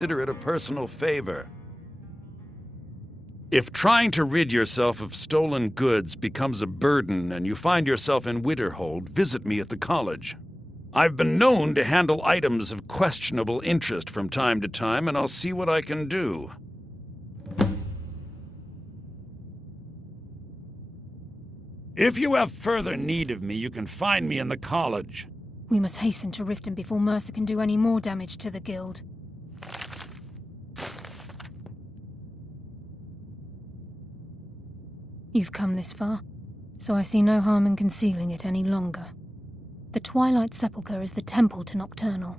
consider it a personal favor. If trying to rid yourself of stolen goods becomes a burden and you find yourself in Winterhold, visit me at the college. I've been known to handle items of questionable interest from time to time, and I'll see what I can do. If you have further need of me, you can find me in the college. We must hasten to Riften before Mercer can do any more damage to the guild. You've come this far, so I see no harm in concealing it any longer. The Twilight Sepulchre is the temple to Nocturnal.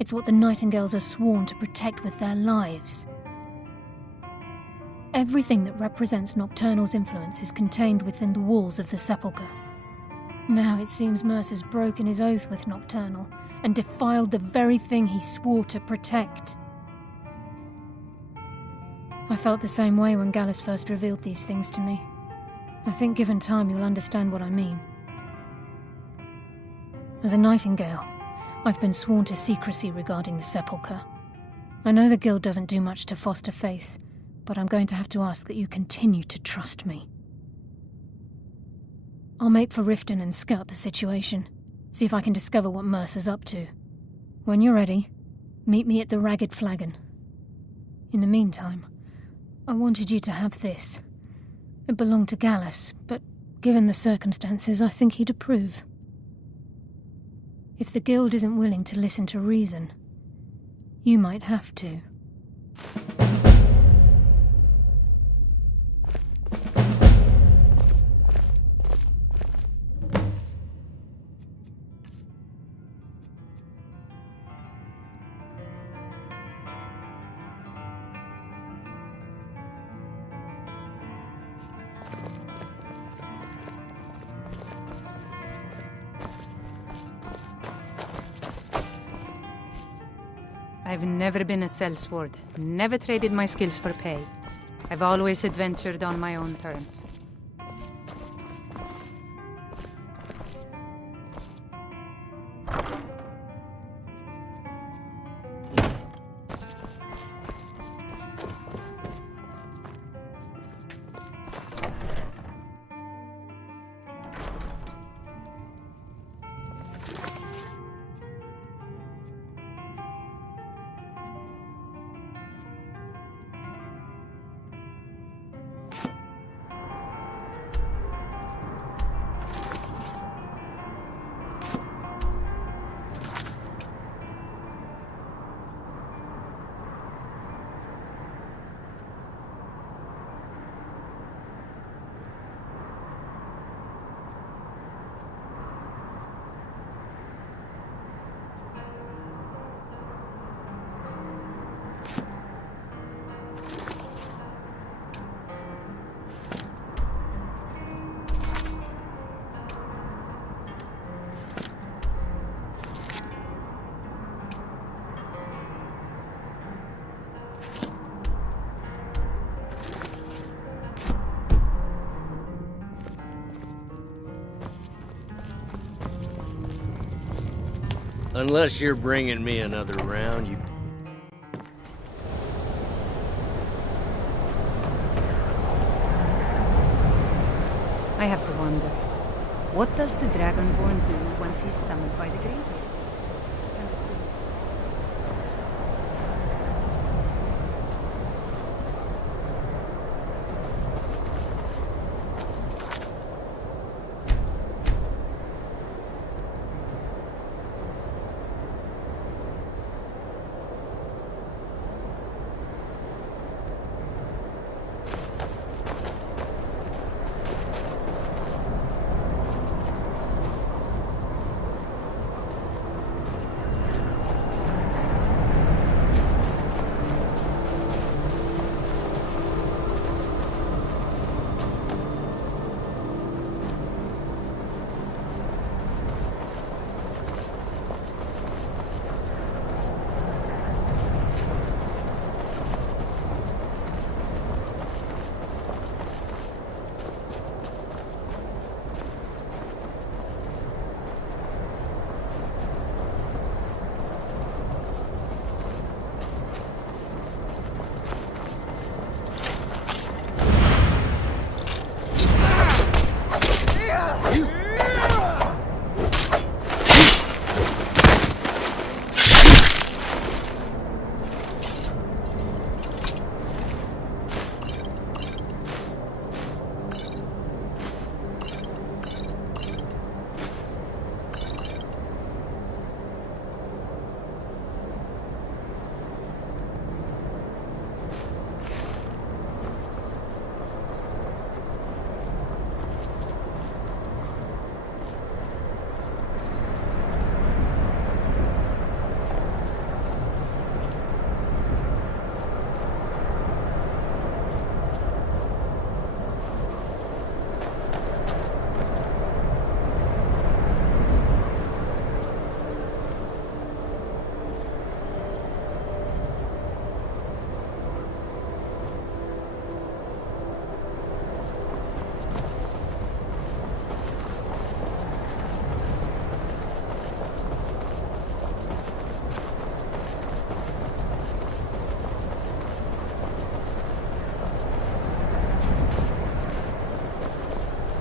It's what the Nightingales are sworn to protect with their lives. Everything that represents Nocturnal's influence is contained within the walls of the Sepulchre. Now it seems Mercer's broken his oath with Nocturnal and defiled the very thing he swore to protect. I felt the same way when Gallus first revealed these things to me. I think given time you'll understand what I mean. As a Nightingale, I've been sworn to secrecy regarding the Sepulchre. I know the Guild doesn't do much to foster faith, but I'm going to have to ask that you continue to trust me. I'll make for Riften and scout the situation, see if I can discover what Mercer's up to. When you're ready, meet me at the Ragged Flagon. In the meantime, I wanted you to have this. It belonged to Gallus, but given the circumstances, I think he'd approve. If the Guild isn't willing to listen to reason, you might have to. I've never been a sellsword, never traded my skills for pay. I've always adventured on my own terms. Unless you're bringing me another round, you... I have to wonder, what does the Dragonborn do once he's summoned by the Greybeards?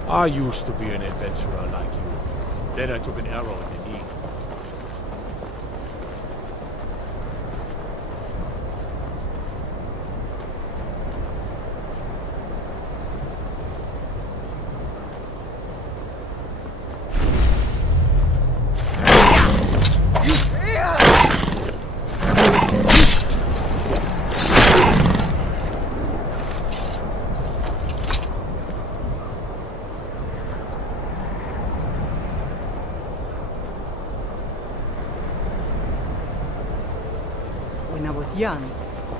I used to be an adventurer like you. Then I took an arrow in the knee. When I was young,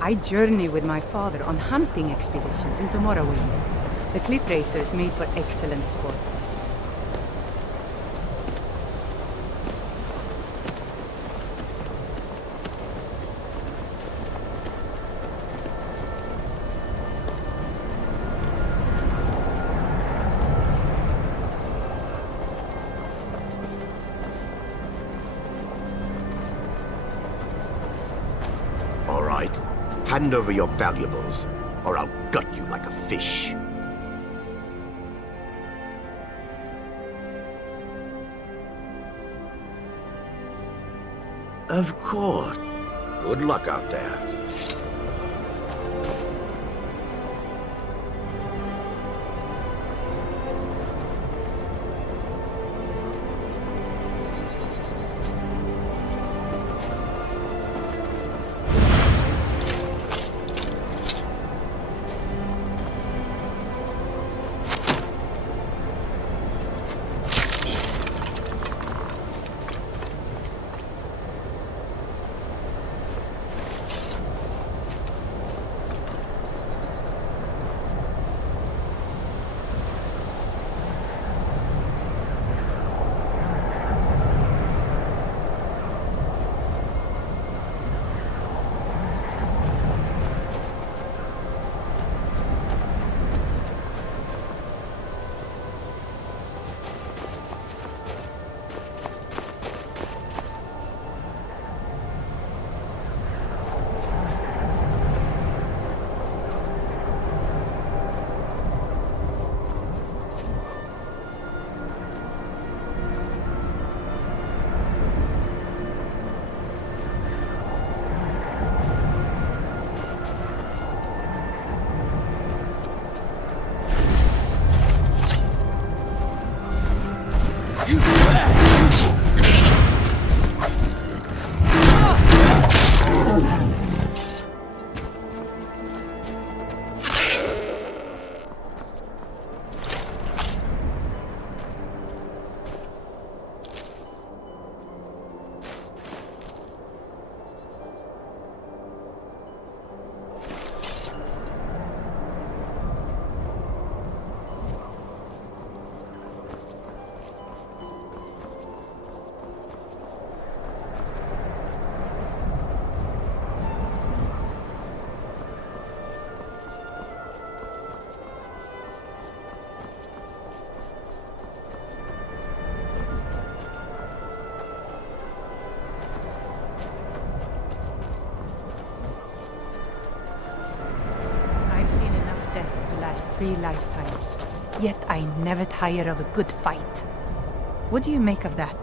I journeyed with my father on hunting expeditions into Morrowind. The cliff racers made for excellent sport. All right. Hand over your valuables, or I'll gut you like a fish. Of course. Good luck out there. Last 3 lifetimes. Yet I never tire of a good fight. What do you make of that?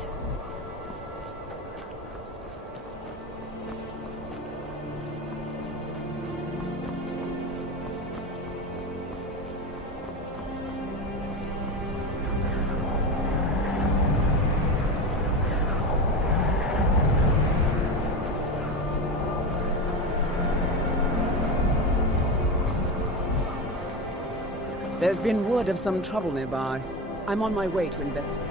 There's been word of some trouble nearby. I'm on my way to investigate.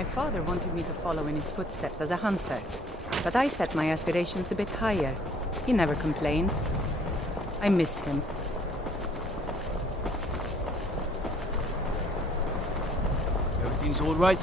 My father wanted me to follow in his footsteps as a hunter, but I set my aspirations a bit higher. He never complained. I miss him. Everything's all right?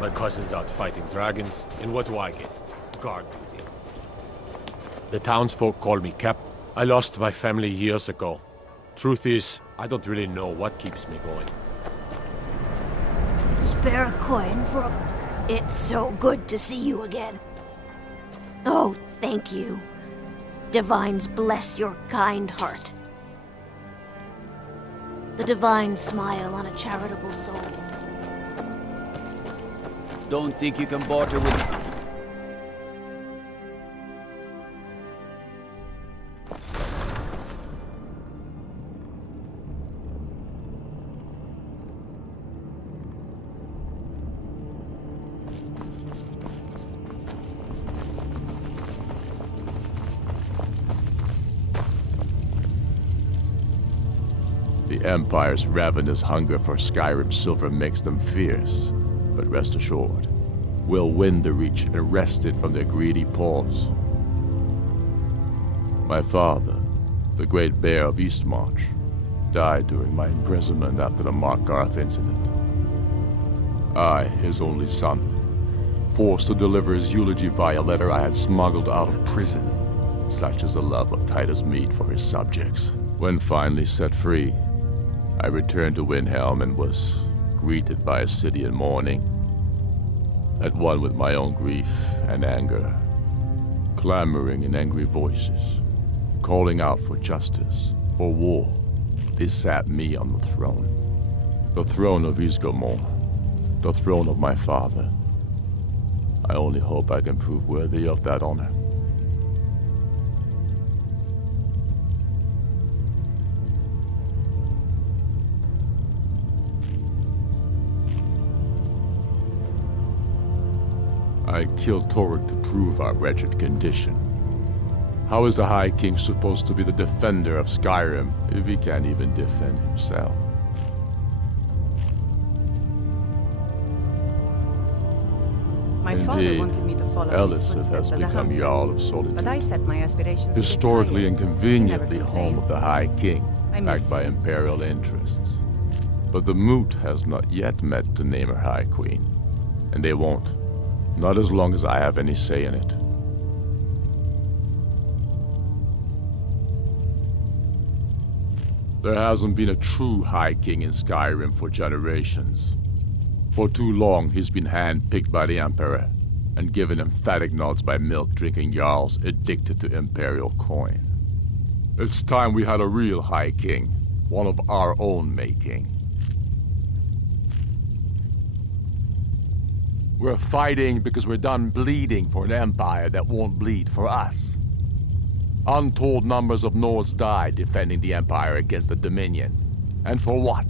My cousin's out fighting dragons, and what do I get? Guard duty. The townsfolk call me Cap. I lost my family years ago. Truth is, I don't really know what keeps me going. Spare a coin for a... It's so good to see you again. Oh, thank you. Divines bless your kind heart. The divines smile on a charitable soul. Don't think you can barter with... The Empire's ravenous hunger for Skyrim silver makes them fierce. But rest assured, we'll win the Reach and wrest it from their greedy paws. My father, the Great Bear of Eastmarch, died during my imprisonment after the Markarth incident. I, his only son, forced to deliver his eulogy via letter I had smuggled out of prison. Such is the love of Titus meat for his subjects. When finally set free, I returned to Windhelm and was greeted by a city in mourning, at one with my own grief and anger, clamoring in angry voices, calling out for justice, for war. They sat me on the throne of Ysgramor, the throne of my father. I only hope I can prove worthy of that honor. I killed Toruk to prove our wretched condition. How is the High King supposed to be the defender of Skyrim if he can't even defend himself? My father wanted me to follow his Elisif footsteps has as a become hunter, Jarl of Solitude, but I set my aspirations a bit historically higher. and He conveniently never home of the High King, I miss backed by him. Imperial interests. But the Moot has not yet met to name her High Queen, and they won't. Not as long as I have any say in it. There hasn't been a true High King in Skyrim for generations. For too long, he's been hand-picked by the Emperor, and given emphatic nods by milk-drinking Jarls addicted to Imperial coin. It's time we had a real High King, one of our own making. We're fighting because we're done bleeding for an empire that won't bleed for us. Untold numbers of Nords died defending the empire against the Dominion. And for what?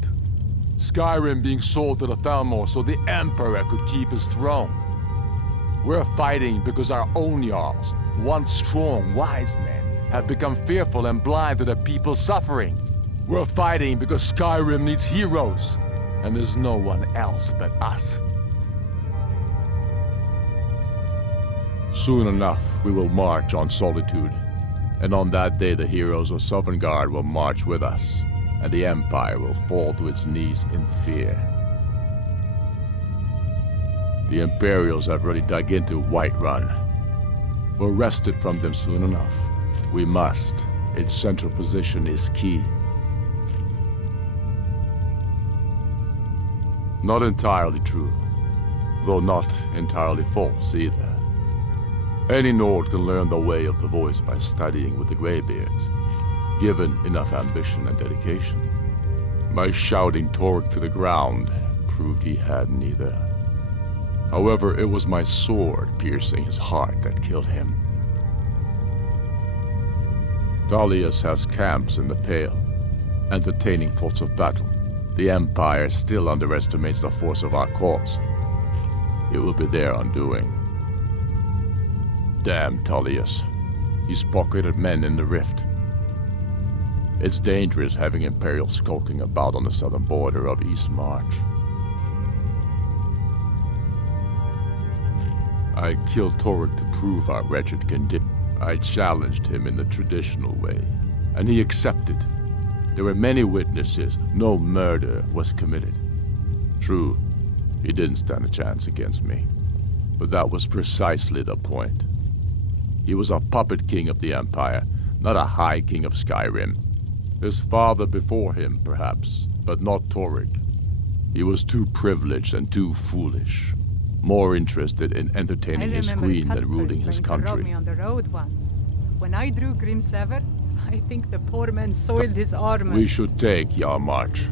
Skyrim being sold to the Thalmor so the emperor could keep his throne. We're fighting because our own Jarls, once strong, wise men, have become fearful and blind to the people's suffering. We're fighting because Skyrim needs heroes, and there's no one else but us. Soon enough, we will march on Solitude, and on that day the heroes of Sovngarde will march with us, and the Empire will fall to its knees in fear. The Imperials have already dug into Whiterun. We'll wrest it from them soon enough. We must, Its central position is key. Not entirely true, though not entirely false either. Any Nord can learn the way of the voice by studying with the Greybeards, given enough ambition and dedication. My shouting Torg to the ground proved he had neither. However, it was my sword piercing his heart that killed him. Dalius has camps in the Pale, entertaining thoughts of battle. The Empire still underestimates the force of our cause. It will be their undoing. Damn Tullius. He's pocketed men in the Rift. It's dangerous having Imperials skulking about on the southern border of East March. I killed Torg to prove our wretched condition. I challenged him in the traditional way, and he accepted. There were many witnesses. No murder was committed. True, he didn't stand a chance against me, but that was precisely the point. He was a puppet king of the Empire, not a high king of Skyrim. His father before him, perhaps, but not Torg. He was too privileged and too foolish, more interested in entertaining his queen than ruling his country. Me on the road once. When I drew Grim Sever, I think the poor man soiled his armor. We should take Yarmarch.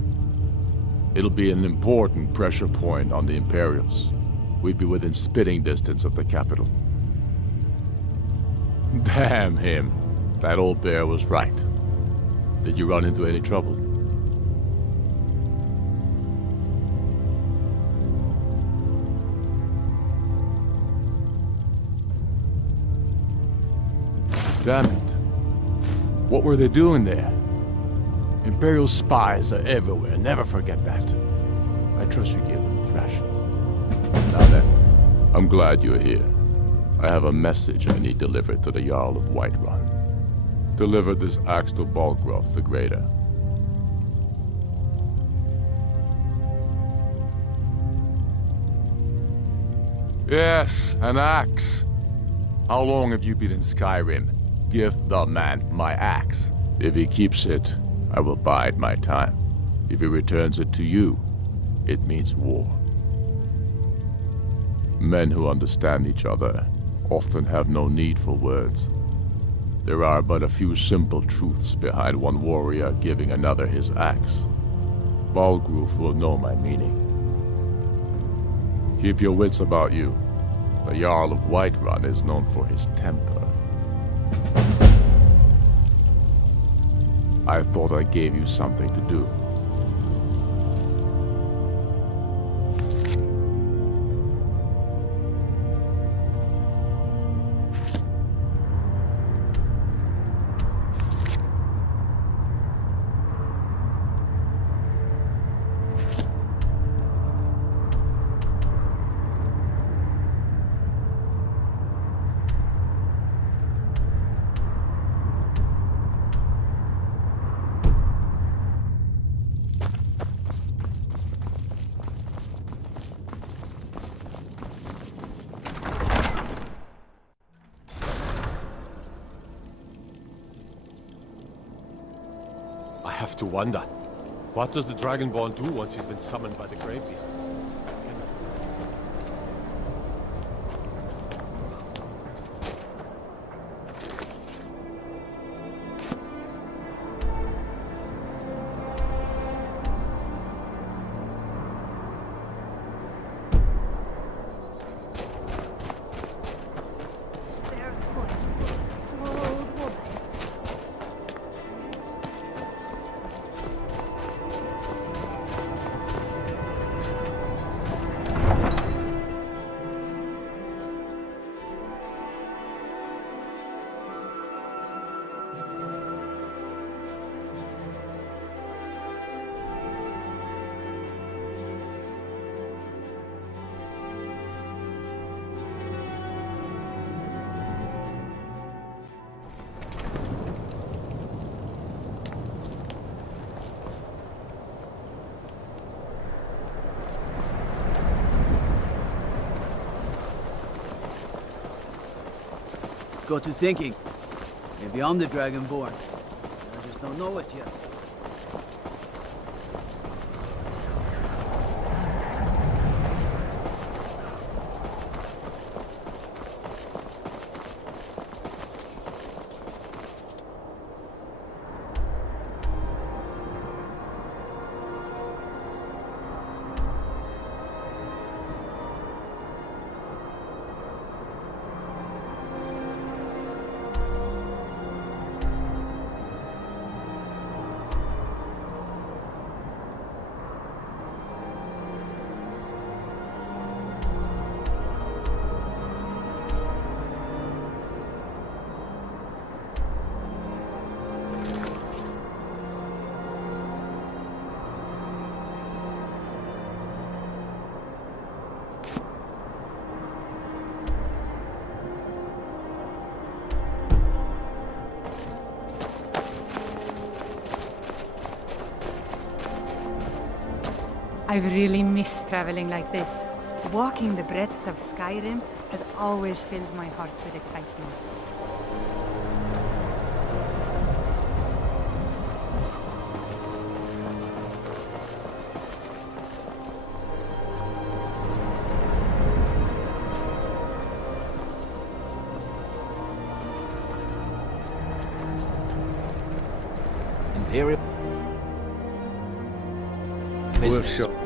It'll be an important pressure point on the Imperials. We'd be within spitting distance of the capital. Damn him. That old bear was right. Did you run into any trouble? Damn it. What were they doing there? Imperial spies are everywhere. Never forget that. I trust you gave them a thrashing. Now then, I'm glad you're here. I have a message I need delivered to the Jarl of Whiterun. Deliver this axe to Balgruuf the Greater. Yes, an axe. How long have you been in Skyrim? Give the man my axe. If he keeps it, I will bide my time. If he returns it to you, it means war. Men who understand each other often have no need for words. There are but a few simple truths behind one warrior giving another his axe. Balgruuf will know my meaning. Keep your wits about you. The Jarl of Whiterun is known for his temper. I thought I gave you something to do. I have to wonder, what does the Dragonborn do once he's been summoned by the Greybeards? Got to thinking. Maybe I'm the Dragonborn. don't know it yet. I've really missed traveling like this. Walking the breadth of Skyrim has always filled my heart with excitement. Imperial. We'll show.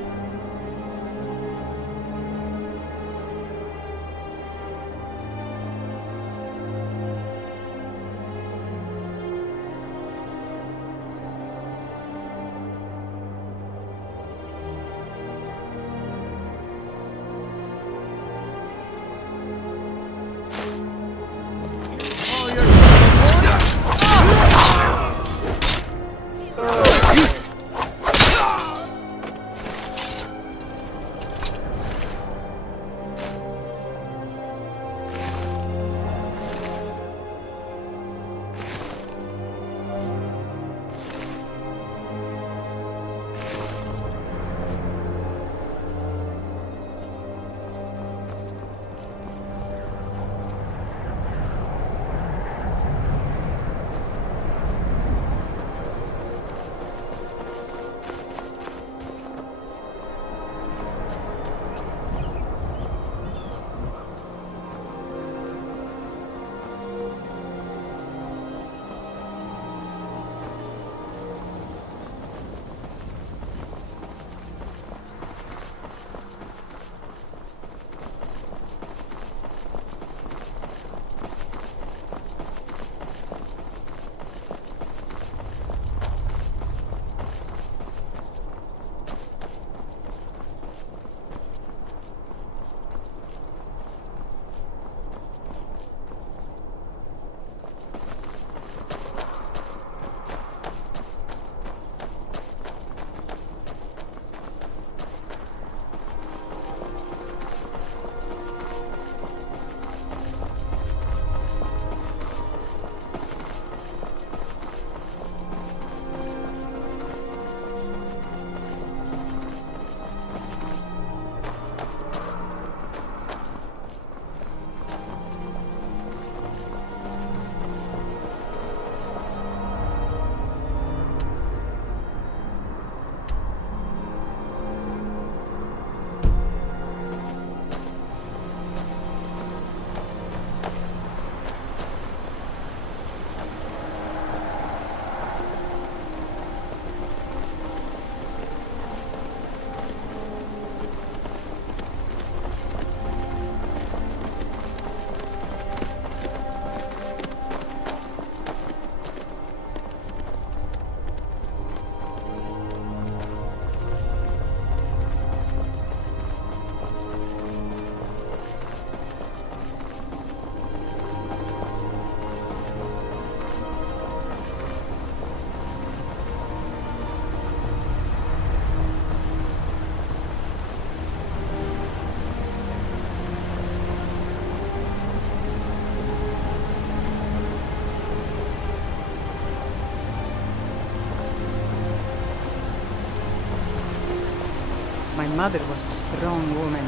My mother was a strong woman.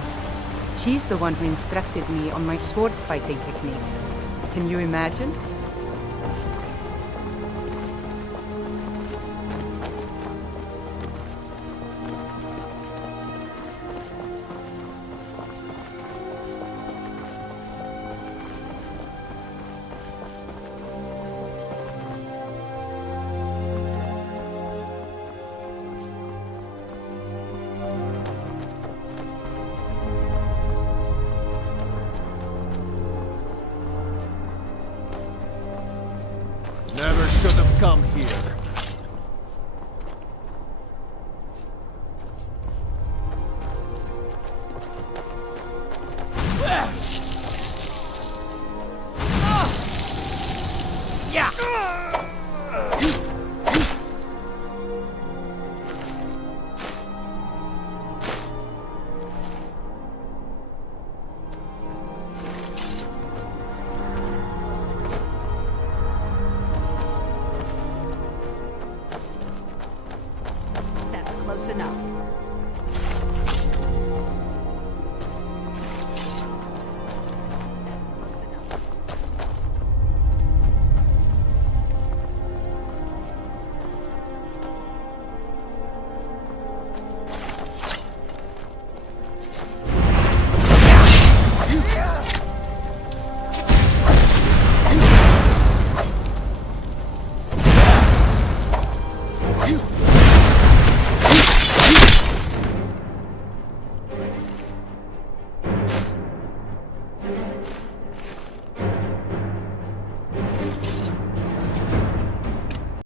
She's the one who instructed me on my sword fighting technique. Can you imagine? never should have come here. That's close enough.